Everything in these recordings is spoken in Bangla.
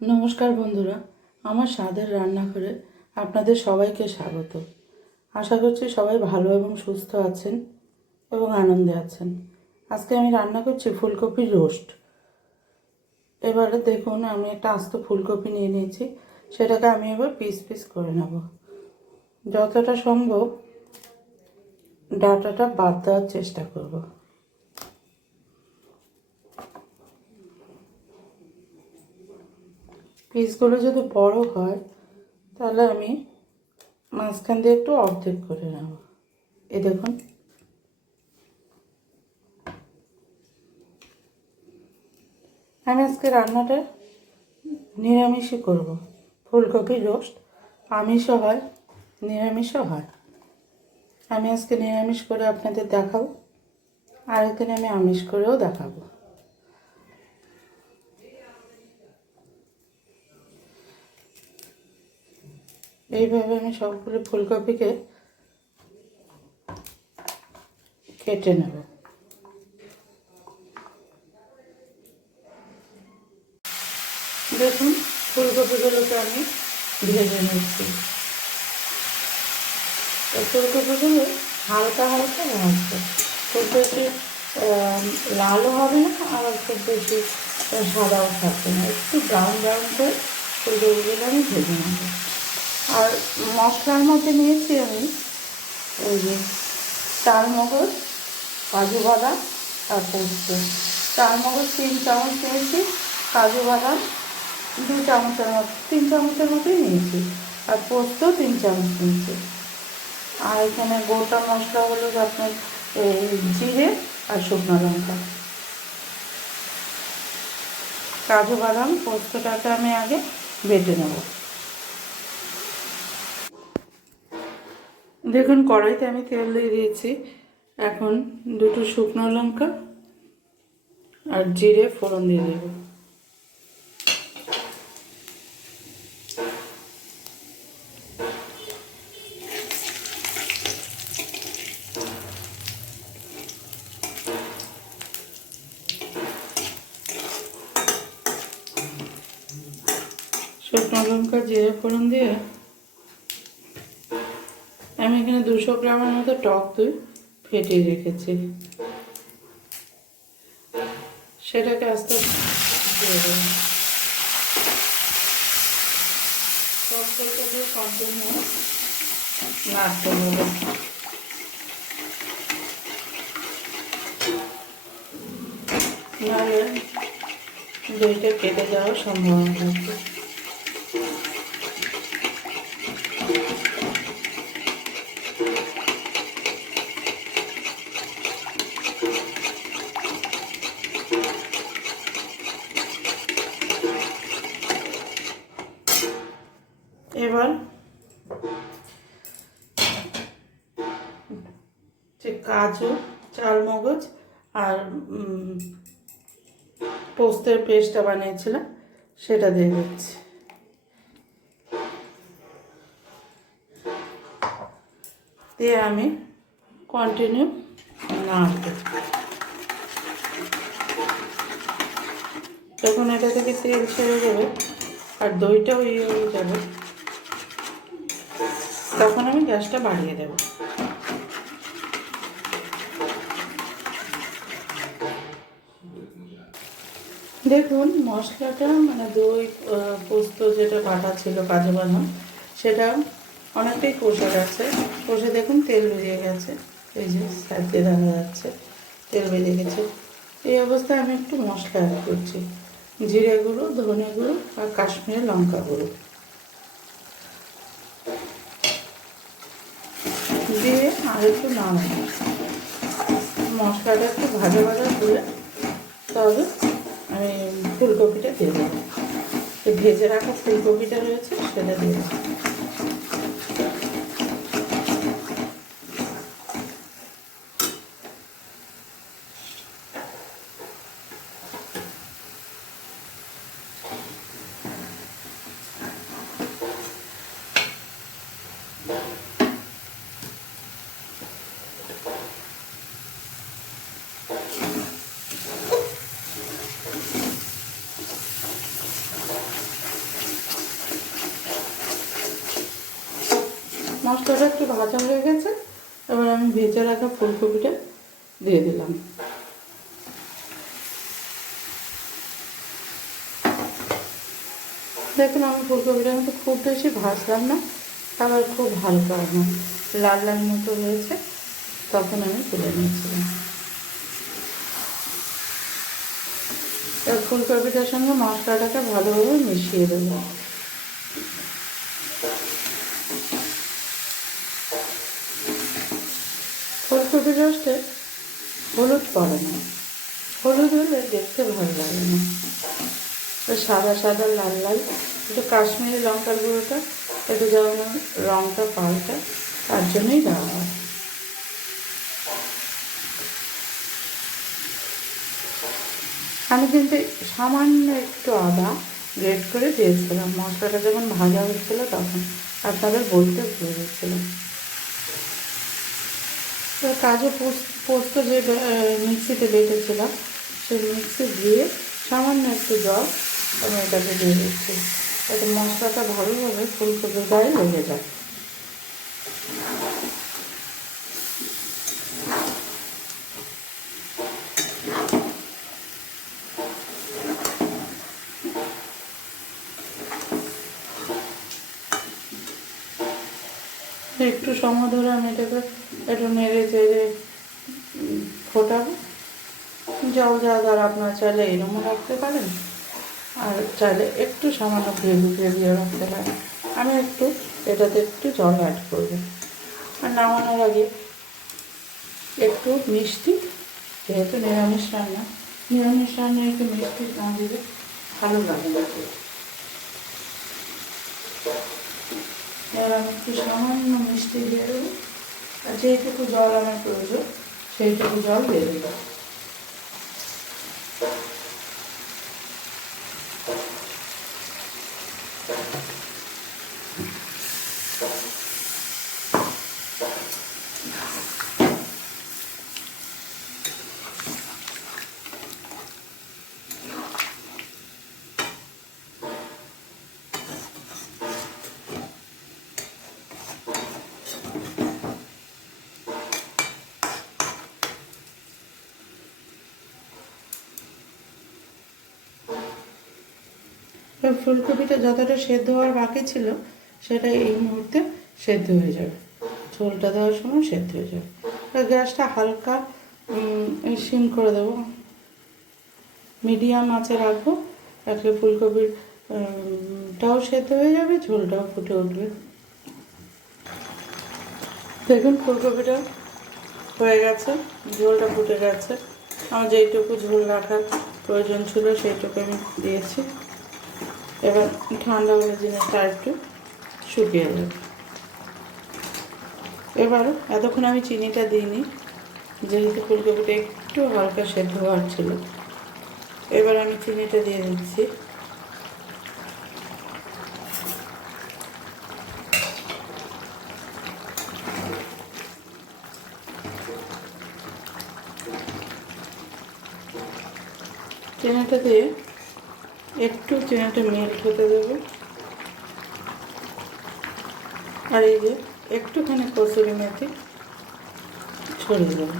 নমস্কার বন্ধুরা, আমার স্বাদের রান্নাঘরে আপনাদের সবাইকে স্বাগত। আশা করছি সবাই ভালো এবং সুস্থ আছেন এবং আনন্দে আছেন। আজকে আমি রান্না করছি ফুলকপির রোস্ট। এবারে দেখুন, আমি একটা আস্ত ফুলকপি নিয়ে নিয়েছি। সেটাকে আমি এবার পিস পিস করে নেব। যতটা সম্ভব ডাঁটাটা বাদ দেওয়ার চেষ্টা করব। পিসগুলো যদি বড় হয় তাহলে আমি মাঝখান দিয়ে একটু অর্ধেক করে নেব। এই দেখুন, আমি আজকে রান্নাটা নিরামিষই করব। ফুলকপির রোস্ট আমিষও হয়, নিরামিষও হয়। আমি আজকে নিরামিষ করে আপনাদের দেখাবো, আরেকদিন আমি আমিষ করেও দেখাবো। এইভাবে আমি সবগুলো ফুলকপিকে কেটে নেব। দেখুন, ফুলকপিগুলোকে আমি ভেজে নিচ্ছি। ফুলকপিগুলো হালকা হালকা ভাজতে, খুব বেশি লালও হবে না, আবার খুব বেশি সাদাও থাকবে না। একটু ব্রাউন ব্রাউন করে ফুলকপিগুলো আমি ভেজে নেব। আর মশলার মধ্যে নিয়েছি আমি ওই যে চালমগজ, কাজু বাদাম আর পোস্ত। চালমগজ 3 চামচ নিয়েছি, কাজু বাদাম 2 চামচের মতো, 3 চামচের মতোই নিয়েছি, আর পোস্ত 3 চামচ নিয়েছি। আর এখানে গোটা মশলা হলো আপনার জিরে আর শুকনো লঙ্কা। কাজু বাদাম পোস্তটাকে আমি আগে বেটে নেব। দেখুন, কড়াইতে আমি তেল দিয়ে দিয়েছি। এখন 2টো শুকনো লঙ্কা আর জিরে ফোড়ন দিয়ে দেব। শুকনো লঙ্কা জিরে ফোড়ন দিয়ে আমি এখানে 200 গ্রামের মতো টক দই ফেটিয়ে রেখেছি, সেটাকে আস্তে আস্তে দিয়ে দেবো। টক দইটা দিয়ে কন্টিনিউ নাড়তে হবে, নাহলে দইটা কেটে যাওয়ার সম্ভাবনা থাকে। এবার যে কাজু, চালমগজ আর পোস্তের পেস্টটা বানিয়েছিলাম সেটা দিয়ে দিচ্ছি। দিয়ে আমি কন্টিনিউ নাড়বো। যখন এটা থেকে তেল ছেড়ে দেবে আর দইটাও ইয়ে হয়ে যাবে, তখন আমি গ্যাসটা বাড়িয়ে দেব। দেখুন, মশলাটা মানে দই পোস্ত যেটা বাটা ছিল, কাজু বাদাম, সেটা অনেকটাই কষে গেছে। কষে দেখুন তেল বেরিয়ে গেছে, এই যে সাইডে দেখা যাচ্ছে তেল বেরিয়ে গেছে। এই অবস্থায় আমি একটু মশলা অ্যাড করছি, জিরে গুঁড়ো, ধনে গুঁড়ো আর কাশ্মীরি লঙ্কা গুঁড়ো দিয়ে আর একটু নাড়াবো। মশলাটা একটু ভাজা ভাজা করে তবে আমি ফুলকপিটা দিয়ে দেবো। ভেজে রাখা ফুলকপিটা রয়েছে সেটা দিয়ে দেবো। মশলাটা একটু ভাজা হয়ে গেছে, এবার আমি ভেজে রাখা ফুলকপিটা দিয়ে দিলাম। দেখুন আমি ফুলকপিটা কিন্তু খুব বেশি ভাজলাম না, আবার খুব হালকা না, লাল লাল মতো হয়েছে, তখন আমি তুলে নিয়েছিলাম। এবার ফুলকপিটার সঙ্গে মশলাটাকে ভালোভাবে মিশিয়ে দেবো। ফুলকপি রোস্টে হলুদ পড়ে না, হলুদ হলে দেখতে ভালো লাগে না, সাদা সাদা লাল লাল একটু কাশ্মীরি লঙ্কার গুঁড়োটা একটু যেমন রঙটা পাল্টায়, তার জন্যই দেওয়া হয়। আমি কিন্তু সামান্য একটু আদা গ্রেট করে দিয়েছিলাম মশলাটা যখন ভাজা হচ্ছিলো তখন, আপনাদের বলতে ভুলে গেছিলাম। কাজু পোস্ত যে মিক্সিতে বেটেছিলাম, সেই মিক্সি দিয়ে সামান্য একটু জল আমি এটাকে দিয়ে দিচ্ছি, যাতে মশলাটা ভালোভাবে ফুলকপির গায়ে লেগে যায়। একটু সময় ধরে আমি এটাকে একটু নেড়ে চেড়ে ফোটাবো। জল দেওয়ার আপনার চাইলে এরমও রাখতে পারেন, আর চাইলে একটু সামান্য গ্রেভিও রাখতে পারেন। আমি একটু এটাতে একটু জল অ্যাড করবো। আর নামানোর আগে একটু মিষ্টি, যেহেতু নিরামিষ রান্না একটু মিষ্টি না দিলে ভালো লাগে না। এবার আমি একটু সামান্য মিষ্টি দিয়ে দেবো, আর যেইটুকু জল আমার প্রয়োজন সেইটুকু জল দিয়ে দেবো। ফুলকপিটা যতটা সেদ্ধ হওয়ার বাকি ছিল সেটা এই মুহূর্তে সেদ্ধ হয়ে যাবে, ঝোলটা দেওয়ার সময় সেদ্ধ হয়ে যাবে। গ্যাসটা হালকা সিম করে দেবো, মিডিয়াম আঁচে রাখবো, রাখলে ফুলকপির টাও সেদ্ধ হয়ে যাবে, ঝোলটাও ফুটে উঠবে। দেখুন ফুলকপিটা হয়ে গেছে, ঝোলটা ফুটে গেছে। আমার যেইটুকু ঝোল রাখার প্রয়োজন ছিল সেইটুকু আমি দিয়েছি। এবার ঠান্ডা হলে জিনিসটা একটু শুকিয়ে যাবে। এবার এতক্ষণ আমি চিনিটা দিইনি, যেহেতু ফুলকপিটা একটু হালকা সেদ্ধ হওয়ার ছিল। এবার আমি চিনিটা দিয়ে দিচ্ছি। চিনিটা দিয়ে একটু চিনিটা মেল্ট হতে দেবো, আর এই যে একটুখানি কসুরি মেথি ছড়িয়ে দেবো।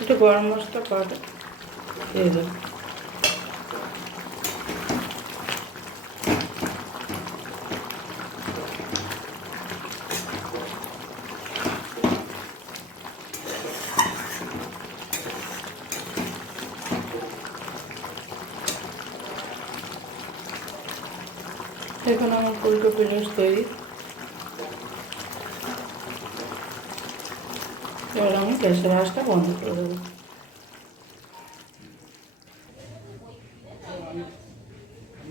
একটু গরম মশলা পাউডার দিয়ে দেবো। এখন আমার ফুলকপি রোস্ট তৈরি। এবার আমি গ্যাসের আঁচটা বন্ধ করে দেবো।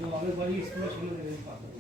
আমাদের বাড়ি স্কুলের সামনে